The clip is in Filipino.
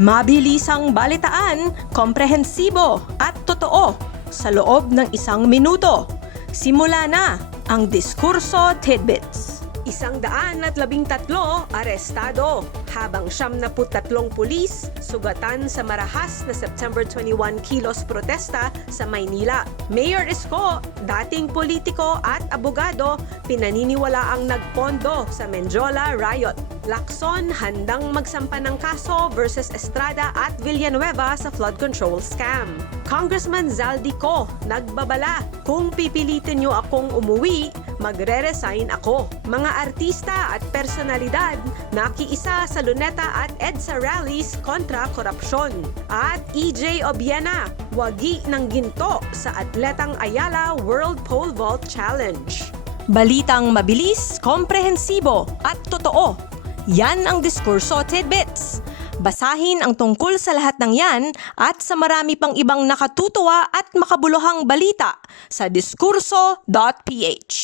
Mabilisang balitaan, komprehensibo at totoo sa loob ng isang minuto. Simula na ang Diskurso Tidbits. Isang daan at labing tatlo arestado habang siyam na tatlong pulis sugatan sa marahas na September 21 kilos protesta sa Maynila. Mayor Isko, dating politiko at abogado, pinaniniwala ang nagpondo sa Menjola Riot. Lacson handang magsampa ng kaso versus Estrada at Villanueva sa flood control scam. Congressman Zaldico, nagbabala, kung pipilitin niyo akong umuwi, magre-resign ako. Artista at personalidad nakiisa sa Luneta at EDSA rallies kontra korupsyon. At EJ Obiena, wagi ng ginto sa Atletang Ayala World Pole Vault Challenge. Balitang mabilis, komprehensibo at totoo. Yan ang Diskurso Tidbits. Basahin ang tungkol sa lahat ng yan at sa marami pang ibang nakatutuwa at makabuluhang balita sa diskurso.ph.